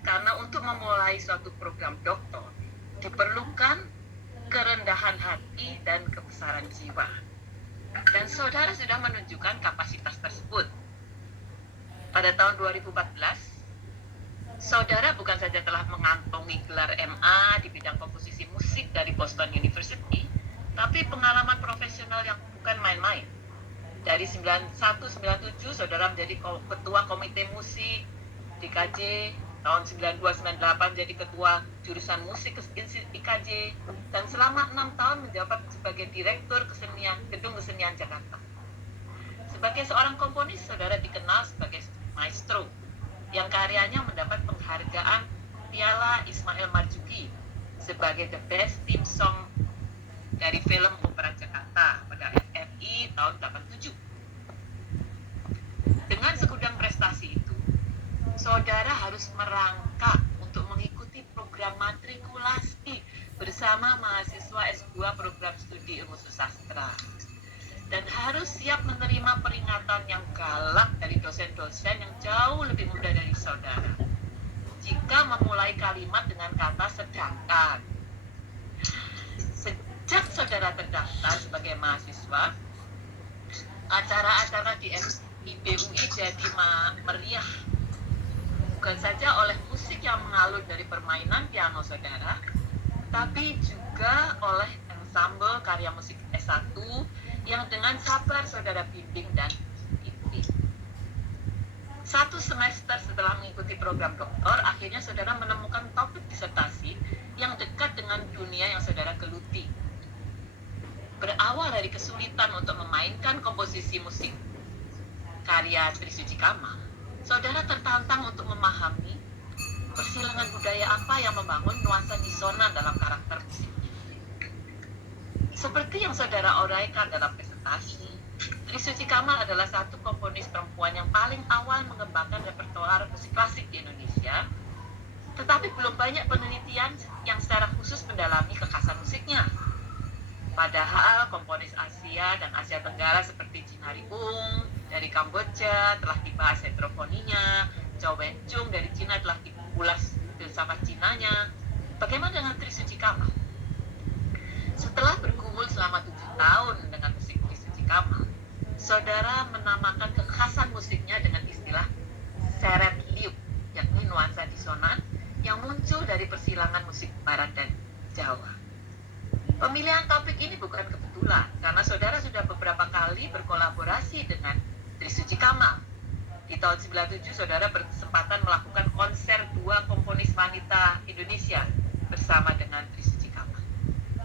Karena untuk memulai suatu program doktor diperlukan kerendahan hati dan kebesaran jiwa. Dan saudara sudah menunjukkan kapasitas tersebut. Pada tahun 2014, saudara bukan saja telah mengantongi gelar MA di bidang komposisi musik dari Boston University, tapi pengalaman profesional yang bukan main-main. Dari 91-97, saudara menjadi ketua komite musik di KJ, tahun 92-98 jadi ketua jurusan musik IKJ, dan selama 6 tahun menjabat sebagai direktur Gedung Kesenian Jakarta. Sebagai seorang komponis, saudara dikenal sebagai maestro, yang karyanya mendapat penghargaan Piala Ismail Marzuki sebagai the best theme song dari film Opera Jakarta pada FFI tahun 87. Dengan segudang prestasi itu, saudara harus merangkak untuk mengikuti program matrikulasi bersama mahasiswa S2 program studi ilmu sastra, dan harus siap menerima peringatan yang galak dari dosen-dosen yang jauh lebih muda dari saudara jika memulai kalimat dengan kata sedangkan. Sejak saudara terdaftar sebagai mahasiswa, acara-acara di IBUI jadi meriah, bukan saja oleh musik yang mengalun dari permainan piano saudara, tapi juga oleh ensemble karya musik S1 yang dengan sabar saudara bimbing dan ikuti. 1 semester setelah mengikuti program doktor, akhirnya saudara menemukan topik disertasi yang dekat dengan dunia yang saudara geluti. Berawal dari kesulitan untuk memainkan komposisi musik karya Trisuci Kamal, saudara tertantang untuk memahami persilangan budaya apa yang membangun nuansa disonan dalam karakter musiknya. Seperti yang saudara uraikan dalam presentasi, Trisuci Kamal adalah satu komponis perempuan yang paling awal mengembangkan repertoar musik klasik di Indonesia, tetapi belum banyak penelitian yang secara khusus mendalami kekhasan musiknya. Padahal komponis Asia dan Asia Tenggara seperti Jinari Ung dari Kamboja telah dibahas heterofoninya, Chow Wen-chung dari Cina telah diulas filsafat Cinanya. Bagaimana dengan Trisuci Kamal? Setelah bergumul selama 7 tahun dengan musik Trisuci Kamal, saudara menamakan kekhasan musiknya dengan istilah seret liuk, yakni nuansa disonan yang muncul dari persilangan musik Barat dan Jawa. Pemilihan topik ini bukan kebetulan, karena saudara sudah beberapa kali berkolaborasi dengan Trisuci Kamal. Di tahun 97, saudara berkesempatan melakukan konser 2 komponis wanita Indonesia bersama dengan Trisuci Kamal.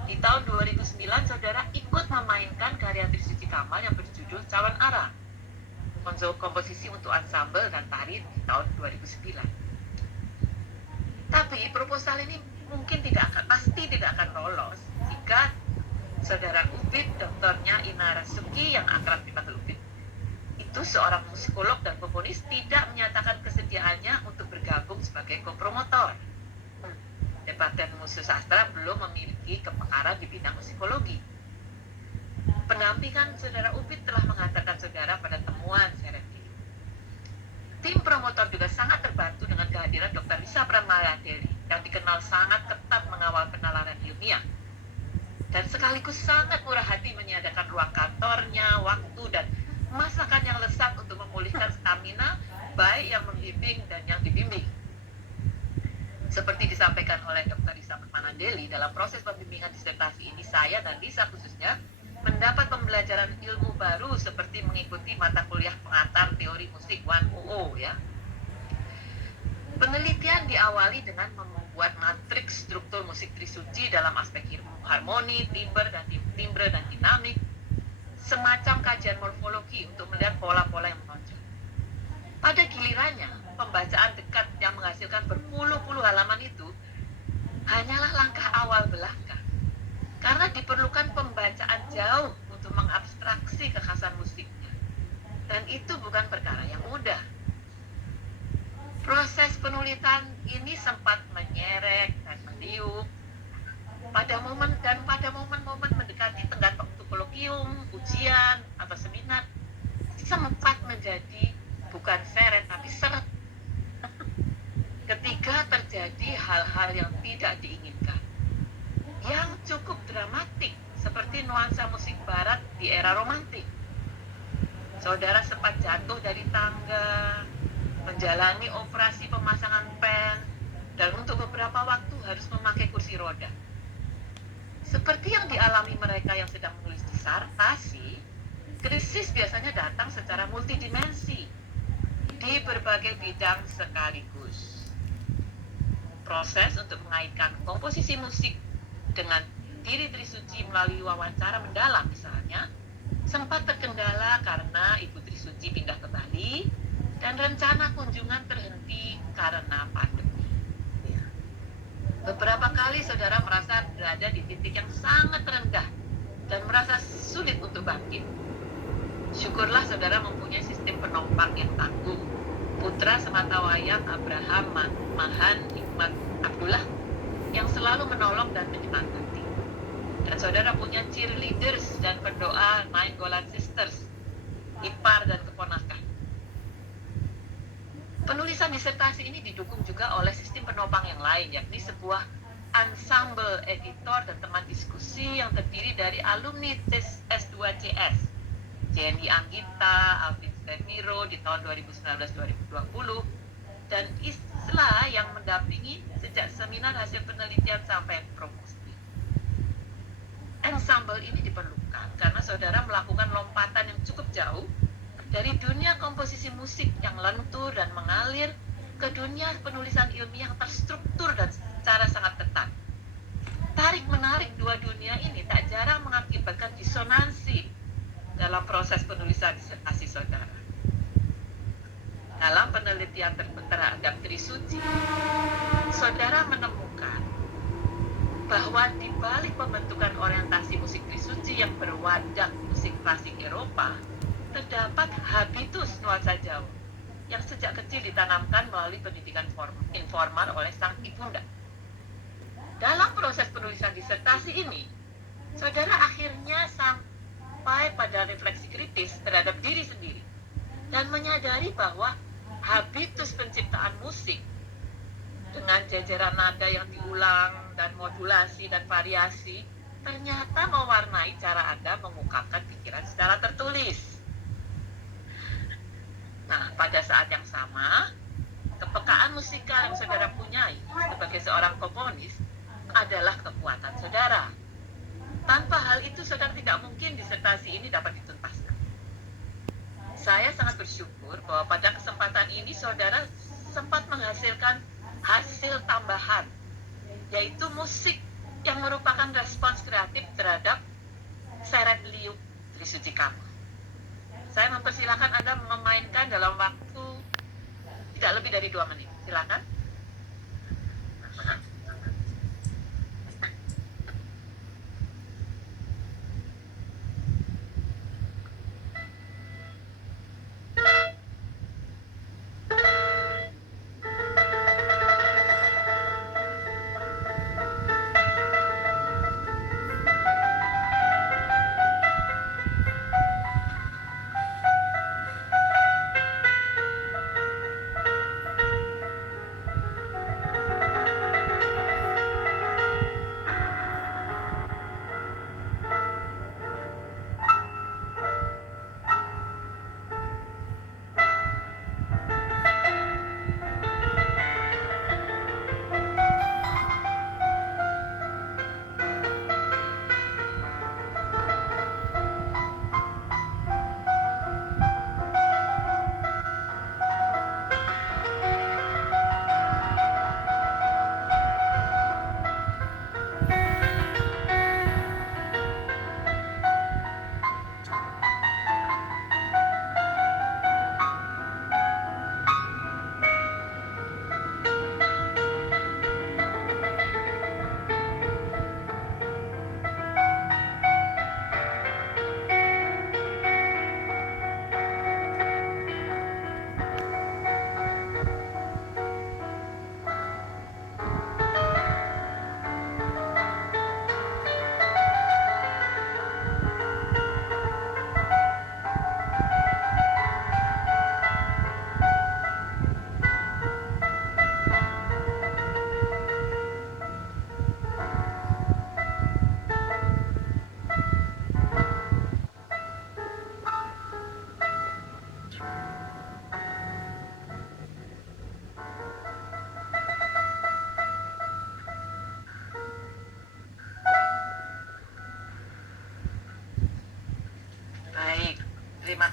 Di tahun 2009, saudara ikut memainkan karya Trisuci Kamal yang berjudul Cawan Arang, komposisi untuk ansambel dan tari di tahun 2009. Tapi proposal ini pasti tidak akan lolos jika saudara Ubid, doktornya Ina Rasuki yang akrab dipanggil Ubid, itu seorang musikolog dan komponis, tidak menyatakan kesediaannya untuk bergabung sebagai kopromotor. Departemen Musik Sastra belum memiliki kepakaran di bidang musikologi. Pendampingan saudara Ubid telah menghantarkan saudara pada temuan Serendi. Tim promotor juga sangat terbantu dengan kehadiran Dr. Lisa Pramayadeli yang dikenal sangat ketat mengawal penalaran ilmiah dan sekaligus sangat murah hati menyediakan ruang kantornya, waktu, dan masakan yang lezat untuk memulihkan stamina baik yang membimbing dan yang dibimbing. Seperti disampaikan oleh Dr. Lisa Pramayadeli, dalam proses pembimbingan disertasi ini, saya dan Lisa khususnya mendapat pembelajaran ilmu baru seperti mengikuti mata kuliah pengantar teori musik 100 ya. Penelitian diawali dengan membuat matriks struktur musik Trisuci dalam aspek harmoni, timbre dan dinamik, semacam kajian morfologi untuk melihat pola-pola yang menonjol. Pada gilirannya, pembacaan dekat yang menghasilkan berpuluh-puluh halaman itu hanyalah langkah awal belaka, karena diperlukan pembacaan jauh untuk mengabstraksi kekhasan musiknya, dan itu bukan perkara yang mudah. Proses penulisan ini sempat menyeret dan meniup pada momen-momen mendekati tenggat waktu kolokium, ujian, atau seminar, sempat menjadi bukan seret tapi seret. ketika terjadi hal-hal yang tidak diinginkan, yang cukup dramatik seperti nuansa musik barat di era romantik. Saudara sempat jatuh dari tangga, menjalani operasi pemasangan pen, dan untuk beberapa waktu harus memakai kursi roda. Seperti yang dialami mereka yang sedang menulis disertasi, krisis biasanya datang secara multidimensi di berbagai bidang sekaligus. Proses untuk mengaitkan komposisi musik dengan diri Trisuci melalui wawancara mendalam misalnya, sempat terkendala karena Ibu Trisuci pindah ke Bali dan rencana kunjungan terhenti karena pandemi. Beberapa kali saudara merasa berada di titik yang sangat rendah dan merasa sulit untuk bangkit. Syukurlah saudara mempunyai sistem penopang yang tangguh. Putra sematawayang Abraham Mahan Hikmat Abdullah yang selalu menolong dan menyemangati. Dan saudara punya cheerleaders dan pendoa Nainggolan Sisters, ipar dan keponakan. Penulisan disertasi ini didukung juga oleh sistem penopang yang lain, yakni sebuah ensemble editor dan teman diskusi yang terdiri dari alumni S2CS, JNI Anggita, Alvin Steviro di tahun 2019-2020, dan Isla yang mendampingi sejak seminar hasil penelitian sampai promosi. Ensemble ini diperlukan karena saudara melakukan lompatan yang cukup jauh dari dunia komposisi musik yang lentur dan mengalir ke dunia penulisan ilmiah yang terstruktur dan secara sangat ketat. Tarik-menarik dua dunia ini tak jarang mengakibatkan disonansi dalam proses penulisan disertasi saudara. Dalam penelitian terhadap Trisuci, saudara menemukan bahwa di balik pembentukan orientasi musik Trisuci yang berwadah musik klasik Eropa, terdapat habitus nuansa Jawa yang sejak kecil ditanamkan melalui pendidikan informal oleh sang ibunda. Dalam proses penulisan disertasi ini, saudara akhirnya sampai pada refleksi kritis terhadap diri sendiri dan menyadari bahwa habitus penciptaan musik dengan jajaran nada yang diulang dan modulasi dan variasi ternyata mewarnai cara Anda mengungkapkan pikiran secara tertulis. Nah, pada saat yang sama, kepekaan musikal yang saudara punyai sebagai seorang komponis adalah kekuatan saudara. Tanpa hal itu, saudara tidak mungkin disertasi ini dapat dituntaskan. Saya sangat bersyukur bahwa pada kesempatan ini saudara sempat menghasilkan hasil tambahan, yaitu musik yang merupakan respons kreatif terhadap seret liuk Trisuci Kama. Saya mempersilahkan Anda memainkan dalam waktu tidak lebih dari 2 menit. Silakan.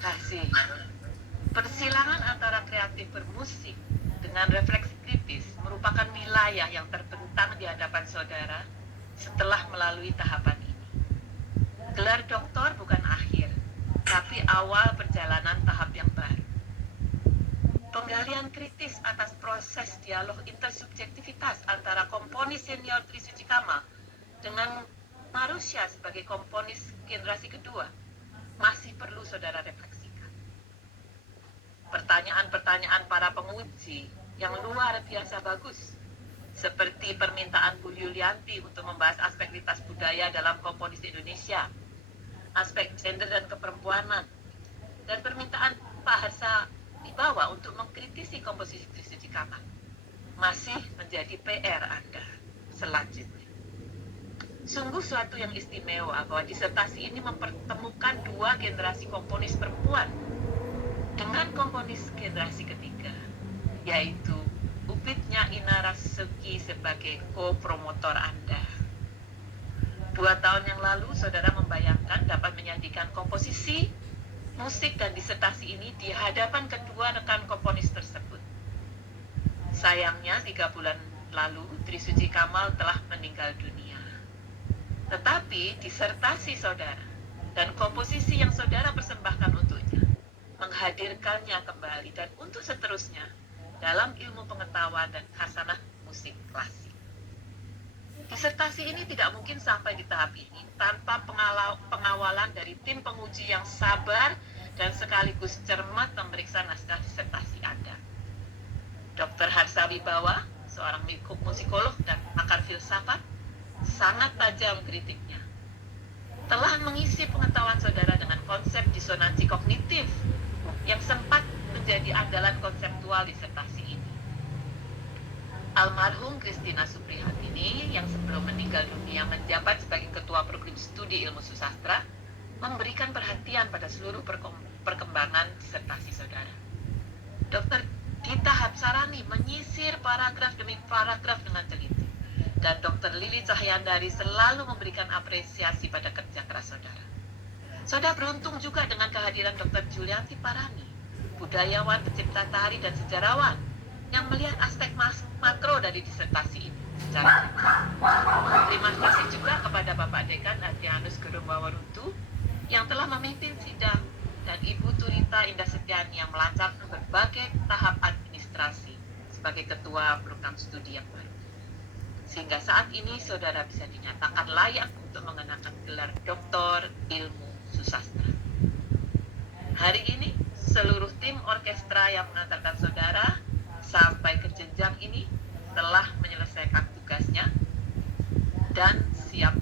kasih. Persilangan antara kreatif bermusik dengan refleksi kritis merupakan wilayah yang terbentang di hadapan saudara setelah melalui tahapan ini. Gelar doktor bukan akhir, tapi awal perjalanan tahap yang baru. Penggalian kritis atas proses dialog intersubjektivitas antara komponis senior Trisuci Kamal dengan Marusya sebagai komponis generasi kedua masih perlu saudara refleksikan. Pertanyaan-pertanyaan para penguji yang luar biasa bagus, seperti permintaan Bu Yulianti untuk membahas aspek lintas budaya dalam komponis Indonesia, aspek gender dan keperempuanan, dan permintaan Pak Harsa Wibawa untuk mengkritisi komposisi Trisuci Kamal masih menjadi PR Anda selanjutnya. Sungguh suatu yang istimewa bahwa disertasi ini mempertemukan dua generasi komponis perempuan dengan komponis generasi ketiga, yaitu Upitnya Ina Rasuki sebagai co-promotor Anda. 2 tahun yang lalu, saudara membayangkan dapat menyajikan komposisi, musik, dan disertasi ini di hadapan kedua rekan komponis tersebut. Sayangnya, 3 bulan lalu, Trisuci Kamal telah meninggal dunia. Tetapi disertasi saudara dan komposisi yang saudara persembahkan untuknya menghadirkannya kembali dan untuk seterusnya dalam ilmu pengetahuan dan khasanah musik klasik. Disertasi ini tidak mungkin sampai di tahap ini tanpa pengawalan dari tim penguji yang sabar dan sekaligus cermat memeriksa naskah disertasi Anda. Dr. Harsa Wibawa, seorang musikolog dan pakar filsafat, sangat tajam kritiknya. Telah mengisi pengetahuan saudara dengan konsep disonansi kognitif yang sempat menjadi andalan konseptual disertasi ini. Almarhum Christina Suprihatini yang sebelum meninggal dunia menjabat sebagai Ketua Program Studi Ilmu Susastra memberikan perhatian pada seluruh perkembangan disertasi saudara. Dr. Dita Hapsarani menyisir paragraf demi paragraf dengan teliti. Dan Dr. Lili Cahyandari selalu memberikan apresiasi pada kerja keras saudara. Saudara beruntung juga dengan kehadiran Dr. Julianti Parani, budayawan, pencipta tari, dan sejarawan yang melihat aspek makro dari disertasi ini secara Terima kasih juga kepada Bapak Dekan Adrianus Gerung Wawarutu yang telah memimpin sidang dan Ibu Turita Indah Setiani yang melancarkan berbagai tahap administrasi sebagai ketua program studi yang baru. Sehingga saat ini saudara bisa dinyatakan layak untuk mengenakan gelar Doktor Ilmu Susastra. Hari ini seluruh tim orkestra yang mengantarkan saudara sampai ke jenjang ini telah menyelesaikan tugasnya dan siap